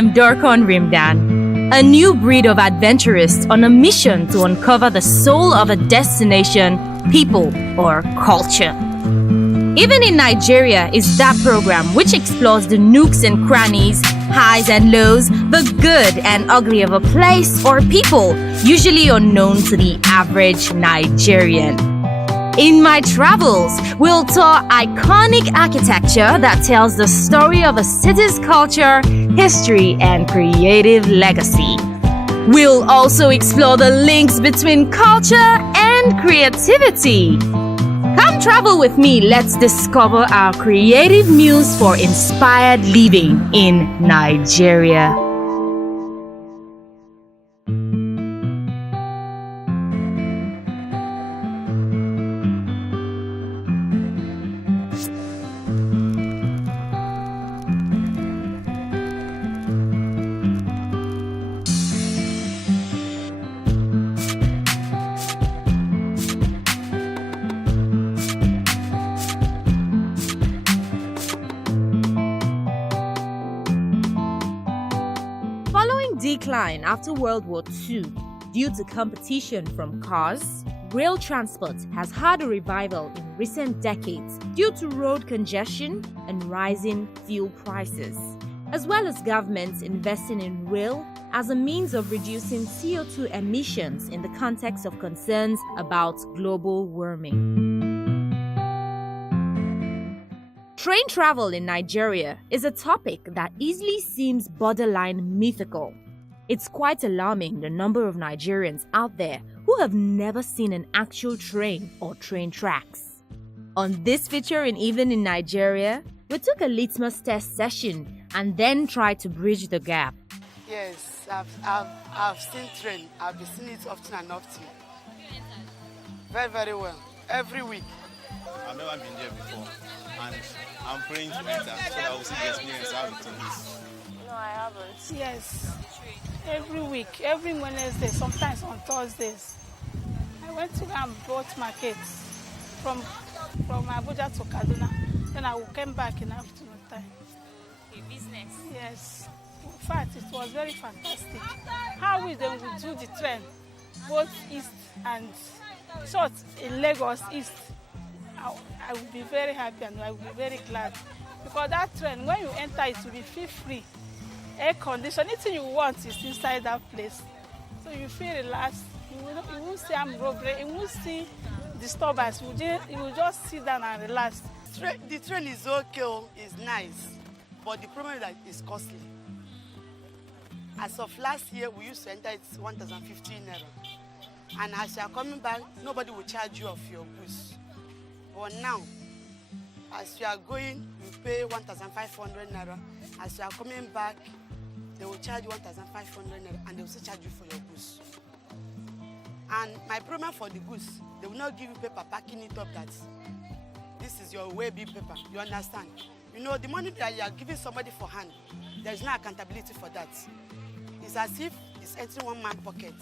I'm Dorkon Rimdan, a new breed of adventurist on a mission to uncover the soul of a destination, people, or culture. Even in Nigeria is that program which explores the nooks and crannies, highs and lows, the good and ugly of a place or people, usually unknown to the average Nigerian. In my travels, we'll tour iconic architecture that tells the story of a city's culture, history, and creative legacy. We'll also explore the links between culture and creativity. Come travel with me. Let's discover our creative muse for inspired living in Nigeria. Decline after World War II due to competition from cars, rail transport has had a revival in recent decades due to road congestion and rising fuel prices, as well as governments investing in rail as a means of reducing CO2 emissions in the context of concerns about global warming. Train travel in Nigeria is a topic that easily seems borderline mythical. It's quite alarming the number of Nigerians out there who have never seen an actual train or train tracks. On this feature in Even in Nigeria, we took a litmus test session and then tried to bridge the gap. Yes, I've seen train. I've been seeing it often and often. Very, very well. Every week. I've never been there before, and I'm praying to enter so that we'll see the experience how it is. No, I haven't. Yes. Every week, every Wednesday, sometimes on Thursdays. I went to go and bought markets from Abuja to Kaduna. Then I came back in afternoon time. A business? Yes. In fact, it was very fantastic. How we then would do the train, both east and short in Lagos East. I would be very happy and I would be very glad. Because that train, when you enter, it will be fee-free. Air condition, anything you want is inside that place. So you feel relaxed. You won't see robbery, you won't see disturbance. You will just sit down and relax. The train is okay, it's nice, but the problem is that it's costly. As of last year, we used to enter it 1,015 naira. And as you are coming back, nobody will charge you of your goods. But now, as you are going, you pay 1,500 naira. As you are coming back, they will charge you 1,500 naira and they will still charge you for your goods. And my problem for the goods, they will not give you paper packing it up that this is your way big paper. You understand? You know, the money that you are giving somebody for hand, there is no accountability for that. It's as if it's entering one man's pocket.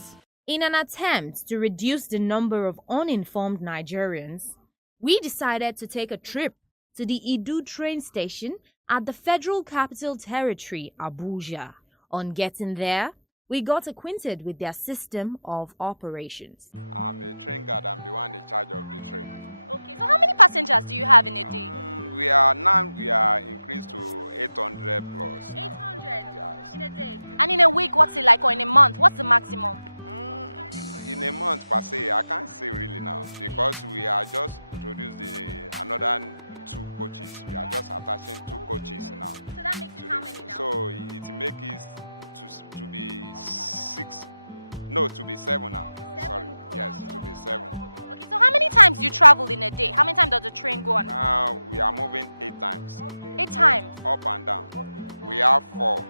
In an attempt to reduce the number of uninformed Nigerians, we decided to take a trip to the Idu train station at the Federal Capital Territory, Abuja. On getting there, we got acquainted with their system of operations. I'm a train guard. I'm the one in charge of the train. Okay, so how many passengers do you have in a day? We are increased to 800 plus. 800 Yes. in a day. And in a week, what's it like? Or in a month, what's the maximum? In a month per se, I can't say really now because we are just introduced another 2 coaches. We are just attaching 2 coaches now. So that makes it how many now? So it makes it to be 6. No, to be 7 now. 7? Sorry. Yes, to be 7. Okay, so how many times do you travel in a day? How many times does the train go on? Now we are moving 8 times. 8 times? Up and down. We have 4.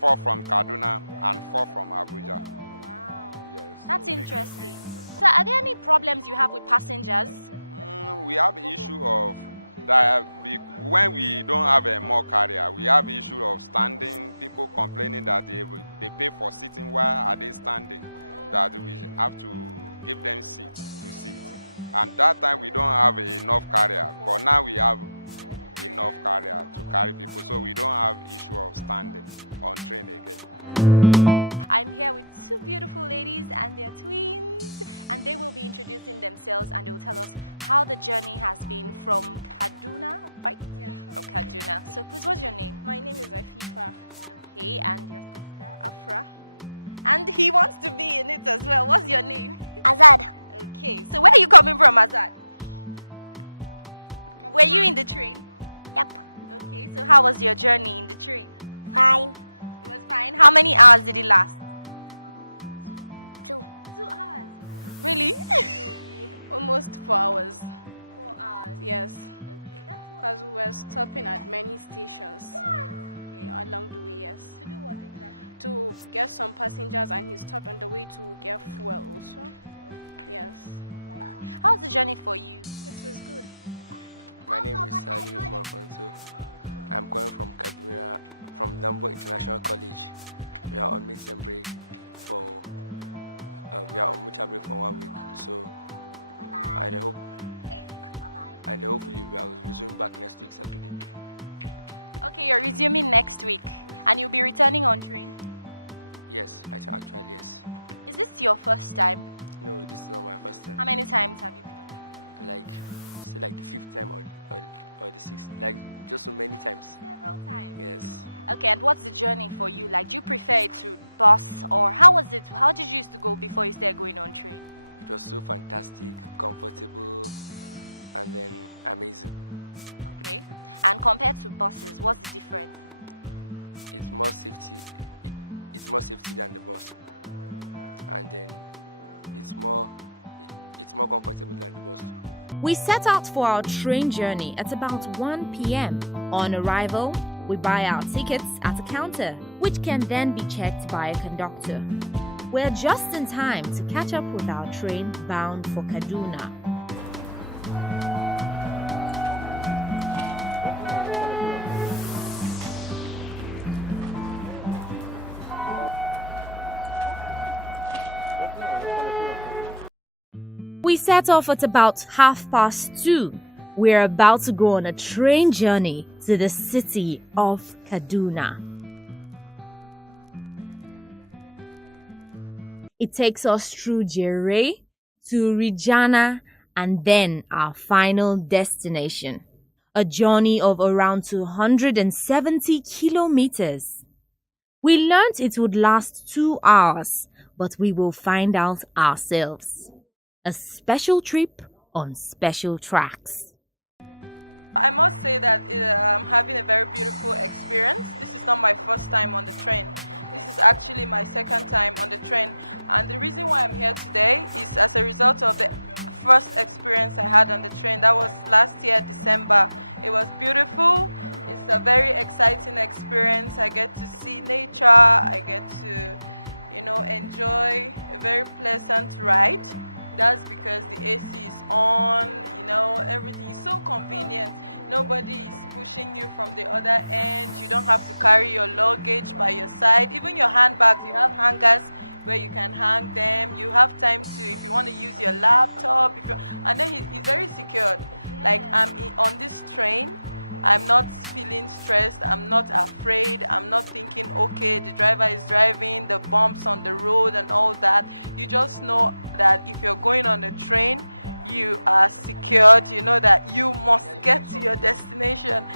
4 from Kaduna and 4 from Abuja. Wow. Yes. That's interesting. So are there any problems you have with passengers? We have issue of that when we don't have a more carrier, we have issue of standing. People complaining that they pay for sitting. Why are they standing? That we have to give them seats to sit. And that time we don't have enough carrier. But now we have enough carrier to carry people, so we don't have issue of standing on train again. I'm here with two beautiful ladies and they're twins, and they will be introducing themselves and they will tell us how the journey has been from Kaduna, right? Yes. From Kaduna. So please, what's your name? My name is Afifa Okay, and your sister? Afra. And he wants to be in it as well. What's your name? Azad. Okay, so where are you coming from, Azad? Were you in the train? Yep. Okay, so how was your journey in the train? Fine. It was fine. How many hours did it last? 2. 2 hours. Really? Almost 4 hours. 4 hours. Yes. Okay, that's what. Because we were stopping at many stations along the way, yes. To do what exactly? To get some passengers, and he stopped on the way to get fuel also. Yes. How's the journey for you? It was good. My name is Sali Umar Fonso. I'm coming from Kaduna, from Lambo International College. We are on midterm break for 1 week. So I hope hopefully I will resume back next week Saturday. Okay, you're resuming next week and you'll be returning on train? Yes, actually yes. Is this your first time? No, this is not my first time. How many times have you been? Like the 5th time or the 6th. Like just so many times. Several times. Yes. Okay, and what's the journey for you? Like, do you prefer it to bus, or how was it? How did you used to go before you started going on train? It was so fantastic, comfortable, and then amazing. Okay. And compared to buses, what's the difference? It's more safety. It's more safety than the bus, and then it's more comfortable than the bus too. We set out for our train journey at about 1 p.m. On arrival, we buy our tickets at a counter, which can then be checked by a conductor. We're just in time to catch up with our train bound for Kaduna. We set off at about 2:30. We're about to go on a train journey to the city of Kaduna. It takes us through Jere to Rijana and then our final destination. A journey of around 270 kilometers. We learned it would last 2 hours, but we will find out ourselves. A special trip on special tracks. I must say that I'm having a very beautiful experience. This is not my first time on the train. This is actually my second time on the train. And the reason why I'm here today is as a result of the first experience I had on the train. That was last year, December. It was beautiful. It's a very exciting experience. I get to see nature. I get to, enjoy a very pleasant ride. That's because the AC is on, everything is so convenient. Nobody is pushing you from the other end. You don't have to carry your luggage by your side. Even your handbags, you have hangers where you can hang them. You have time to, if you want to use your laptop, and then he's very secured. Like on this train, I'm not feeling stressed, I'm not afraid, I'm not thinking, okay, the driver is driving, the bumps on the road and all that. You just know that if you're going on a train, you are secured, you know that you must get to your destination.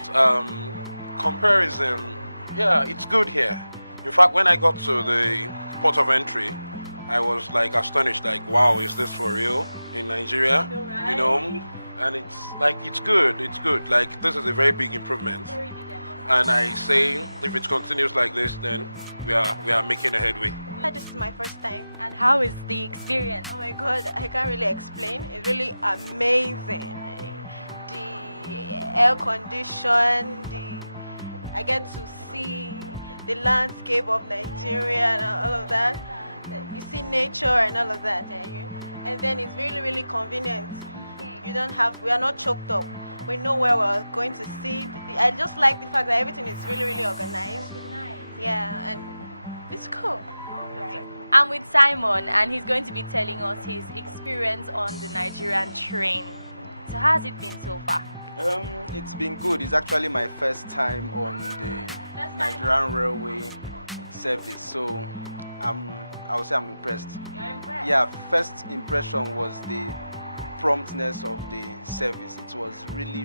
Comparison, yeah, it's good here. In fact, when I got to the port of entry, I was like astonished, like, wow, is this for real in Nigeria? And it's good. Like, this is a very big improvement. And I say, if it continues like this, then we are making a headway. This is my first time. And how is the experience? Oh my god, I can't really explain. It's really amazing. The air condition, I get to see the landscape of Nigeria and all of that. You see nature and all of that. And then it's really, really convenient. We are not choked up. We know where we're going to sit. I just like the fact that everything is really, really organized. Yeah, and it's cool. Right. I'm with Simon, and he's going to be telling us his experience on the Nigerian train. So how has it been so far? It's been good. It's actually my first time on the Nigerian Railway service, so I would say I'm impressed. You're impressed? Yeah, first impression was the promptness of the service. It was really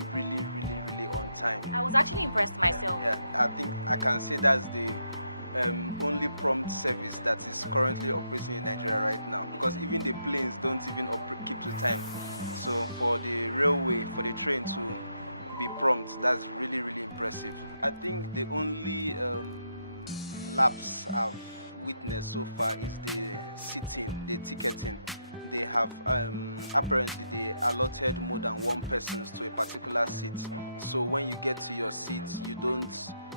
on time. I was actually impressed myself. Yeah, I think I can say that's the only prompt service that is currently operating in Nigeria right now, because even the planes don't even keep to time. So for the railway, for the train to be prompt, that's really impressive. I think the only lapse I've witnessed so far is the seating, the ticketing. They have apparently they allotted more than one person to a particular seat. So when you get to your seat,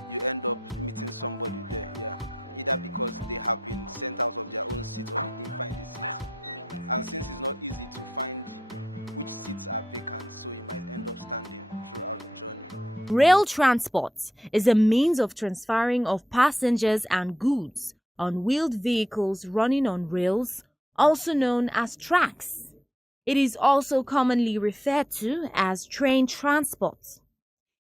you end up meeting somebody there. Yeah, either because they have been sent out of their own seat or they didn't find a seat. And since it's not easy to find which seats are vacant, so you might end up standing throughout the journey. Rail transport is a means of transferring of passengers and goods on wheeled vehicles running on rails, also known as tracks. It is also commonly referred to as train transport.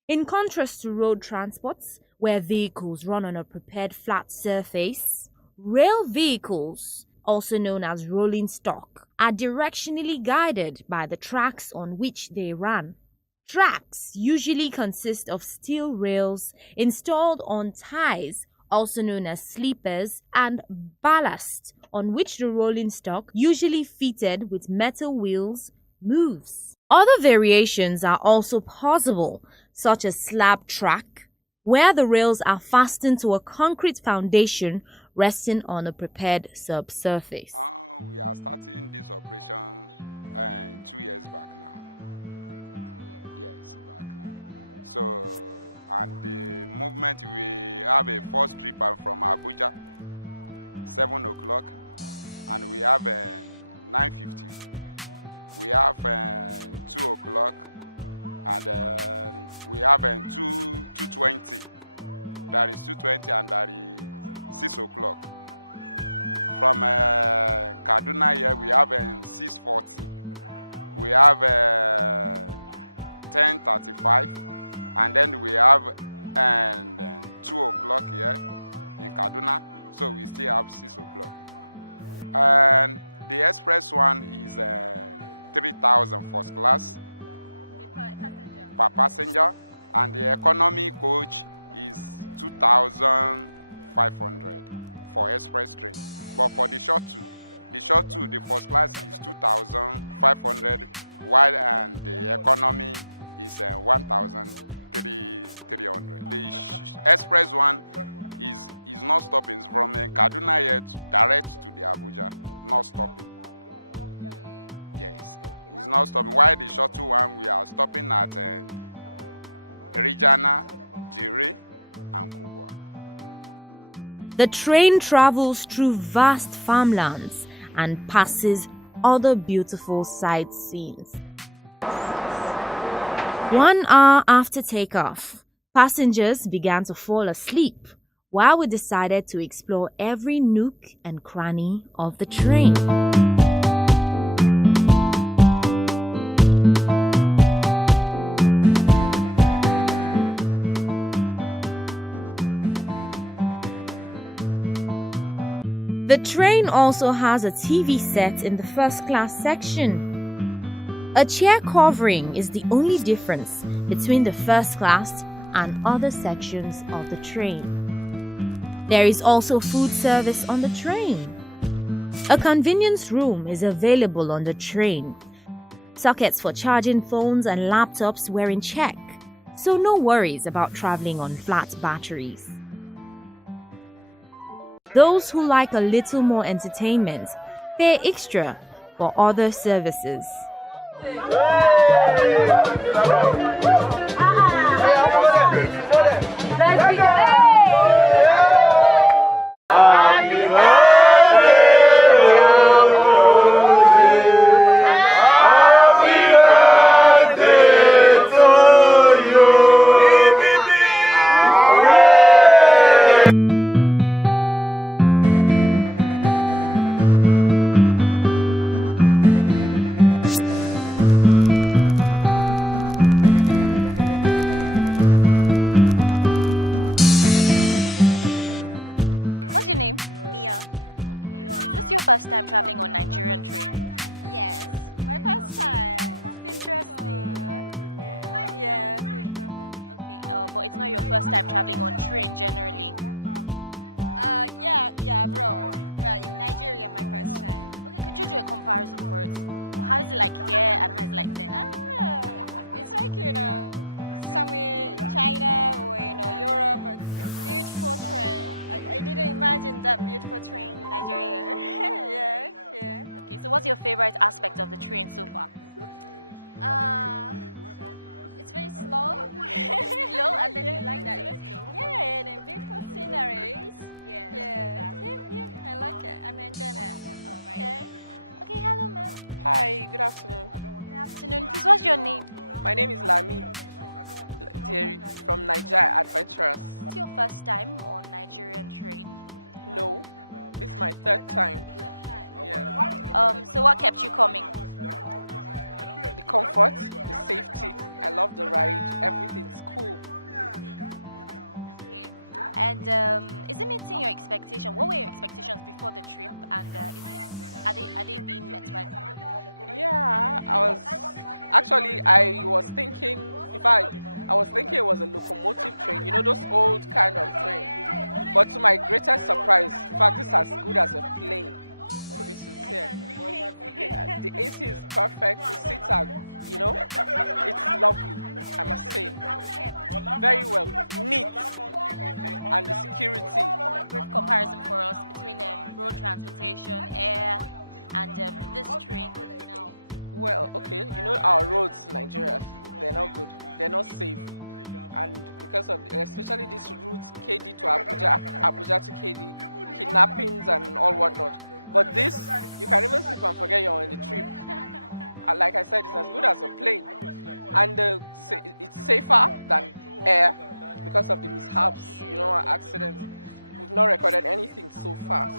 In contrast to road transports, where vehicles run on a prepared flat surface, rail vehicles, also known as rolling stock, are directionally guided by the tracks on which they run. Tracks usually consist of steel rails installed on ties, also known as sleepers, and ballast, on which the rolling stock, usually fitted with metal wheels, moves. Other variations are also possible, such as slab track, where the rails are fastened to a concrete foundation resting on a prepared subsurface. We are starting this operation 2 years back now. Yes, back now. So, and the movement, we have a first trip from Abuja, 7 o'clock, and we have 9:50. We have 2 o'clock, and we have 2:20. That is 2:20, and that is 6 o'clock. From Kaduna here, we have 6:40. We have 10:35, and then we have 2 o'clock here in Kaduna. So we still have 6 o'clock. And the express one is 3,000 first class per passenger, and the economy coach is 2,500 for express train. But for the short two, the first class is 2,500, while and the economy is 1,300. The express one is not stopping. It's from Kaduna here direct to the Abuja, not stopping. Yes, it's not stopping. While the shuttle one, we are stopping at Regina, Jere, and Kubwa. The train travels through vast farmlands and passes other beautiful sightseeing. 1 hour after takeoff, passengers began to fall asleep while we decided to explore every nook and cranny of the train. The train also has a TV set in the first class section. A chair covering is the only difference between the first class and other sections of the train. There is also food service on the train. A convenience room is available on the train. Sockets for charging phones and laptops were in check, so no worries about traveling on flat batteries. Those who like a little more entertainment pay extra for other services. your name? Mia. Is this your first time traveling on Nigerian train? Yes, my first time. That's interesting. Yeah. Okay, but it's not your first time traveling on train generally. Yeah, abroad. But in Nigeria, my first time. Okay, could you do a comparison for us? How is it like here and how is it like there? It's like, somewhere in China or, Europe. A beautiful train. I didn't imagine that beautiful train in Nigeria. yeah. Okay, so what's your favorite aspect of the train so far? It's very slow. Slow, and then you like that? Yeah, and beautiful sceneries. Yeah. Yeah, I like it. I'm enjoying it. Okay. Okay, hello, ma'am. Hi, good afternoon. Good afternoon. Please, what's your name? My name is Lami from Nigeria Adventurers. It's your first time on Nigerian train? No, this is my third time. Yeah. So what kept you coming? The comfort, the safety. I love the ride. Everything's cool. Okay. And is it meeting your expectation? What were your expectations before the trip? And are they being met right now? Yeah, I was thinking. In fact, I was thinking it was a locomotive train. Those old kind of train. But to my greatest surprise, in fact, this is as good as a plane. To be sincere, yeah, the AC is perfect. The seats are, it's lovely. I must say, very well, neat, and the security. Brief comparison for us between road transportation, air, and this train now. Well, okay, our roads in Nigeria, they're not good. They're not safe. And because of, especially these routes, KD to Abuja, Abuja to KD, kidnappings and all whatnot. But this, you can even sleep and forget you're on the trip. Like I said, it's as good as a plane. And it's safer than air because of the mishaps, accidents. We've not recorded anything so far.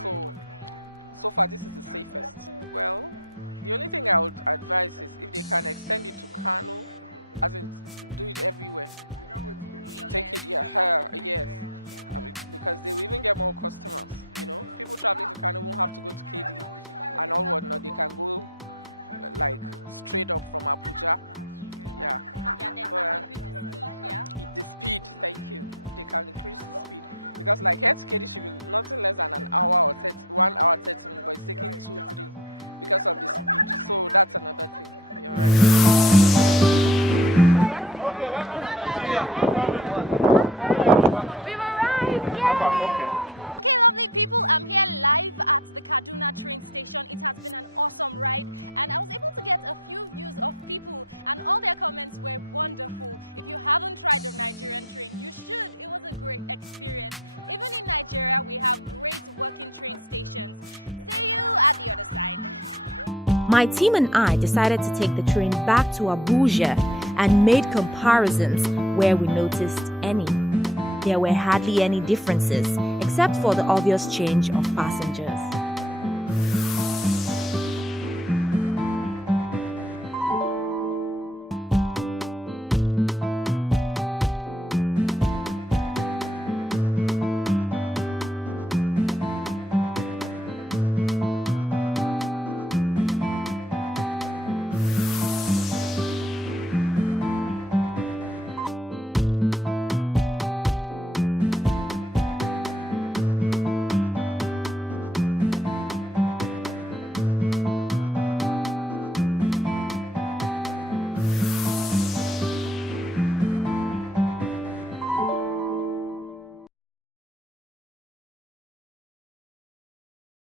So far, this is the safest. Well, the only thing I would advise is if they can extend it to Kano, as in do it everywhere. Take it, yes. Because they will even get more customers, People traveling to Kano won't have to go to KD and all whatnot. They can go like straight up from Abuja. Yeah. But the speed, thank you. They can increase the speed. Because like here to KD should be nothing less than an hour or 1 hour 30 minutes, but it's taking 2-3 because of the speed. So that's another thing. You're right. Okay, lovely people, I'm here live at the Kaduna train station. It has been an awesome ride, and I was able to get a few views of people, and all their comments were wonderful. If you haven't tried the Nigerian train, you should. It was a great experience. Even in Nigeria, we have great working train stations. See you at the other side. My team and I decided to take the train back to Abuja and made comparisons where we noticed any. There were hardly any differences, except for the obvious change of passengers.